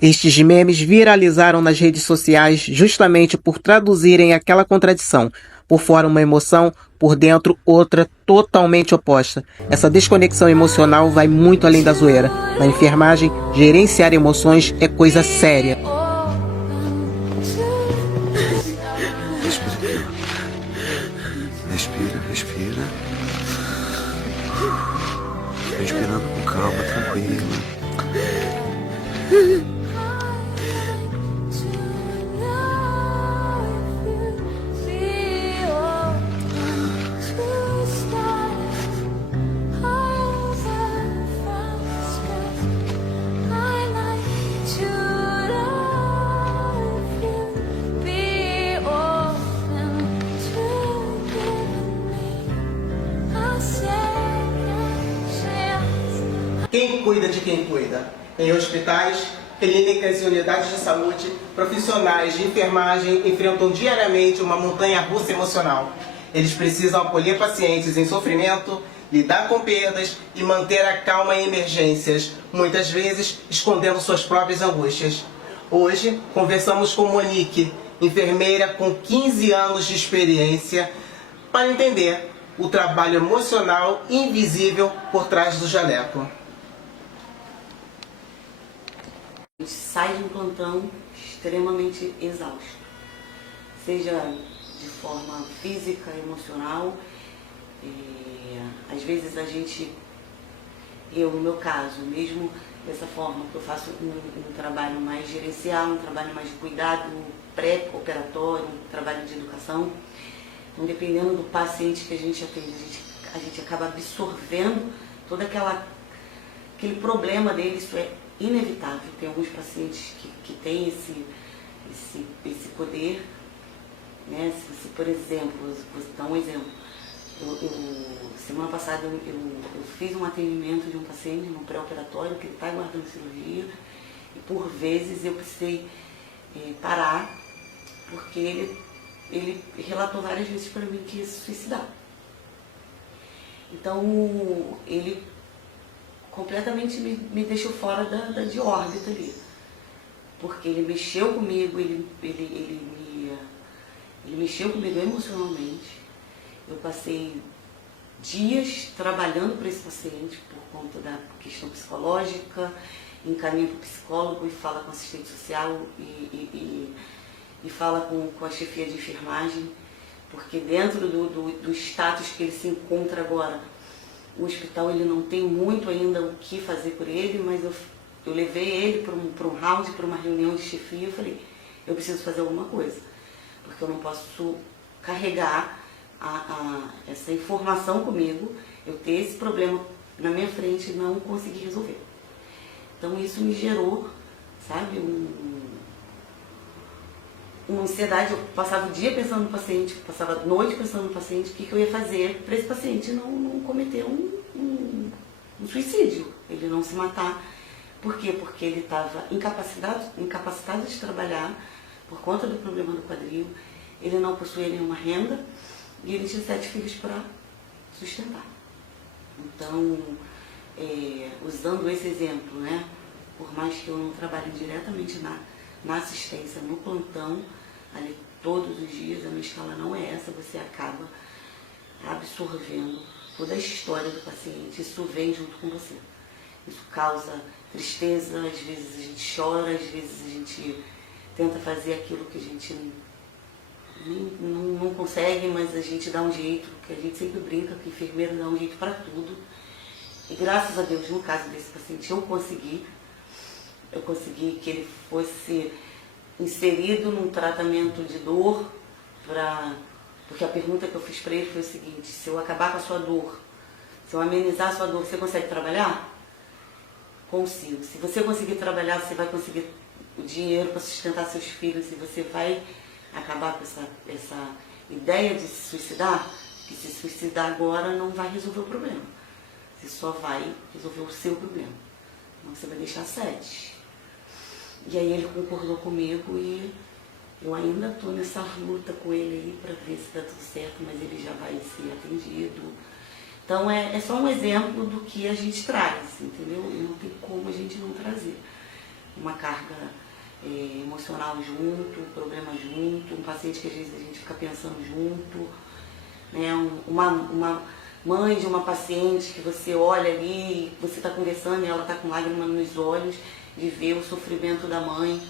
Estes memes viralizaram nas redes sociais justamente por traduzirem aquela contradição. Por fora uma emoção, por dentro outra totalmente oposta. Essa desconexão emocional vai muito além da zoeira. Na enfermagem, gerenciar emoções é coisa séria. Respira aqui, ó. Respira, respira. Respirando com calma, tranquila. Quem cuida de quem cuida? Em hospitais, clínicas e unidades de saúde, profissionais de enfermagem enfrentam diariamente uma montanha-russa emocional. Eles precisam acolher pacientes em sofrimento, lidar com perdas e manter a calma em emergências, muitas vezes escondendo suas próprias angústias. Hoje, conversamos com Monique, enfermeira com 15 anos de experiência, para entender o trabalho emocional invisível por trás do jaleco. A gente sai de um plantão extremamente exausto, seja de forma física, emocional. Às vezes eu no meu caso, mesmo dessa forma que eu faço um trabalho mais gerencial, um trabalho mais de cuidado pré-operatório, um trabalho de educação, então dependendo do paciente que a gente atende, a gente acaba absorvendo todo aquele problema dele. Isso é inevitável. Tem alguns pacientes que têm esse poder, né? Se você, por exemplo, vou dar um exemplo. Semana passada eu fiz um atendimento de um paciente no pré-operatório que ele está aguardando cirurgia e por vezes eu precisei parar porque ele relatou várias vezes para mim que ia se suicidar. Então ele completamente me deixou fora de órbita ali, porque ele mexeu comigo, ele mexeu comigo emocionalmente. Eu passei dias trabalhando para esse paciente por conta da questão psicológica, encaminho para o psicólogo e fala com o assistente social e fala com a chefia de enfermagem, porque dentro do status que ele se encontra agora, o hospital ele não tem muito ainda o que fazer por ele, mas eu levei ele para um round, para uma reunião de chefia, e eu falei, eu preciso fazer alguma coisa, porque eu não posso carregar essa informação comigo, eu ter esse problema na minha frente e não conseguir resolver. Então isso me gerou, sabe, uma ansiedade. Eu passava o dia pensando no paciente, passava a noite pensando no paciente, o que eu ia fazer para esse paciente não cometer um suicídio, ele não se matar. Por quê? Porque ele estava incapacitado de trabalhar por conta do problema do quadril, ele não possuía nenhuma renda e ele tinha 7 filhos para sustentar. Então, usando esse exemplo, né, por mais que eu não trabalhe diretamente na assistência, no plantão, ali todos os dias, a minha escala não é essa, você acaba absorvendo toda a história do paciente, isso vem junto com você. Isso causa tristeza, às vezes a gente chora, às vezes a gente tenta fazer aquilo que a gente não consegue, mas a gente dá um jeito, porque a gente sempre brinca que enfermeiro dá um jeito para tudo. E graças a Deus, no caso desse paciente, eu consegui que ele fosse inserido num tratamento de dor, porque a pergunta que eu fiz para ele foi o seguinte: se eu acabar com a sua dor, se eu amenizar a sua dor, você consegue trabalhar? Consigo. Se você conseguir trabalhar, você vai conseguir o dinheiro para sustentar seus filhos e você vai acabar com essa ideia de se suicidar, que se suicidar agora não vai resolver o problema. Você só vai resolver o seu problema. Então você vai deixar 7. E aí ele concordou comigo e eu ainda estou nessa luta com ele aí para ver se dá tudo certo, mas ele já vai ser atendido. Então é só um exemplo do que a gente traz, entendeu? E não tem como a gente não trazer. uma carga emocional junto, um problema junto, um paciente que às vezes a gente fica pensando junto, né? Uma mãe de uma paciente que você olha ali, você está conversando e ela está com lágrimas nos olhos, de ver o sofrimento da mãe.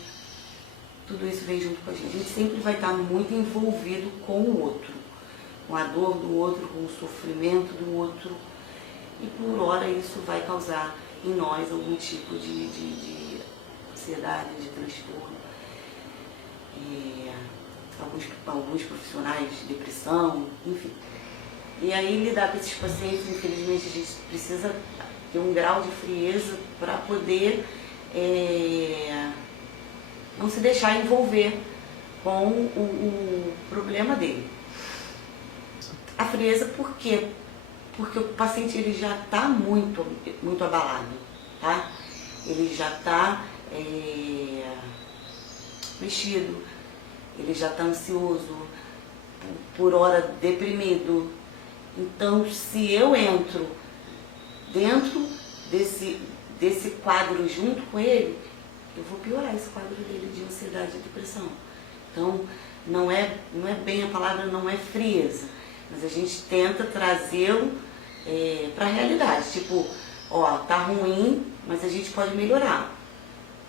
Tudo isso vem junto com a gente. A gente sempre vai estar muito envolvido com o outro, com a dor do outro, com o sofrimento do outro. E por hora isso vai causar em nós algum tipo de ansiedade, de transtorno. Alguns profissionais de depressão, enfim. E aí lidar com esses pacientes, infelizmente, a gente precisa ter um grau de frieza para poder não se deixar envolver com o problema dele. A frieza por quê? Porque o paciente ele já está muito abalado, tá? Ele já está mexido, ele já está ansioso, por hora deprimido. Então, se eu entro dentro desse quadro junto com ele, eu vou piorar esse quadro dele de ansiedade e depressão. Então, não é bem a palavra, não é frieza, mas a gente tenta trazê-lo para a realidade. Tipo, ó, tá ruim, mas a gente pode melhorar,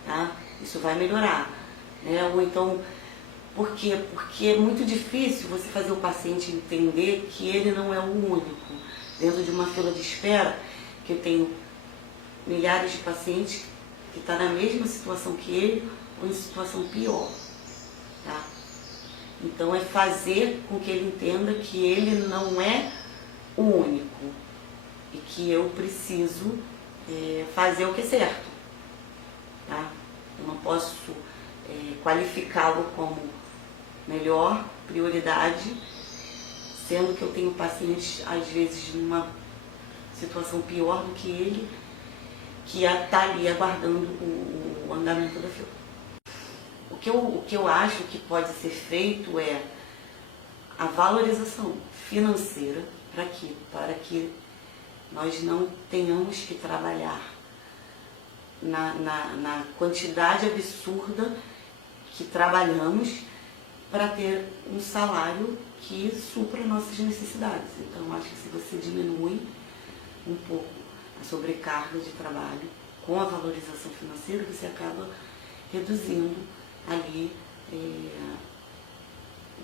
tá? Isso vai melhorar, né? Ou então, por quê? Porque é muito difícil você fazer o paciente entender que ele não é o único. Dentro de uma fila de espera, que eu tenho milhares de pacientes que estão na mesma situação que ele, ou em situação pior, tá? Então é fazer com que ele entenda que ele não é o único e que eu preciso fazer o que é certo, tá? Eu não posso qualificá-lo como melhor prioridade, sendo que eu tenho pacientes, às vezes, numa situação pior do que ele, que está ali aguardando o andamento da fila. O que eu acho que pode ser feito é a valorização financeira para que nós não tenhamos que trabalhar na quantidade absurda que trabalhamos para ter um salário que supra nossas necessidades. Então, acho que se você diminui um pouco a sobrecarga de trabalho com a valorização financeira, você acaba reduzindo ali,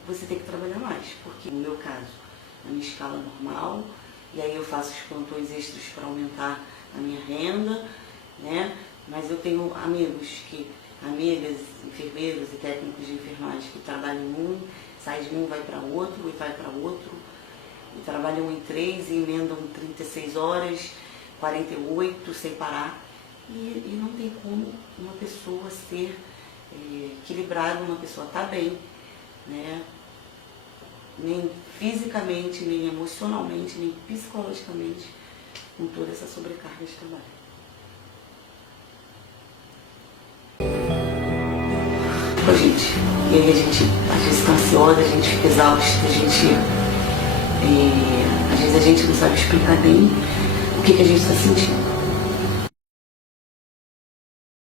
você tem que trabalhar mais, porque no meu caso, na minha escala normal, e aí eu faço os plantões extras para aumentar a minha renda, né? Mas eu tenho amigas, enfermeiros e técnicos de enfermagem que trabalham em um, sai de um, vai para outro, e vai para outro, e trabalham em 3 e emendam 36 horas, 48, sem parar. E não tem como uma pessoa ser equilibrada, uma pessoa estar bem, né? Nem fisicamente, nem emocionalmente, nem psicologicamente, com toda essa sobrecarga de trabalho. Gente, e aí a gente às vezes está ansiosa, a gente fica exausta, às vezes a gente não sabe explicar bem o que a gente está sentindo.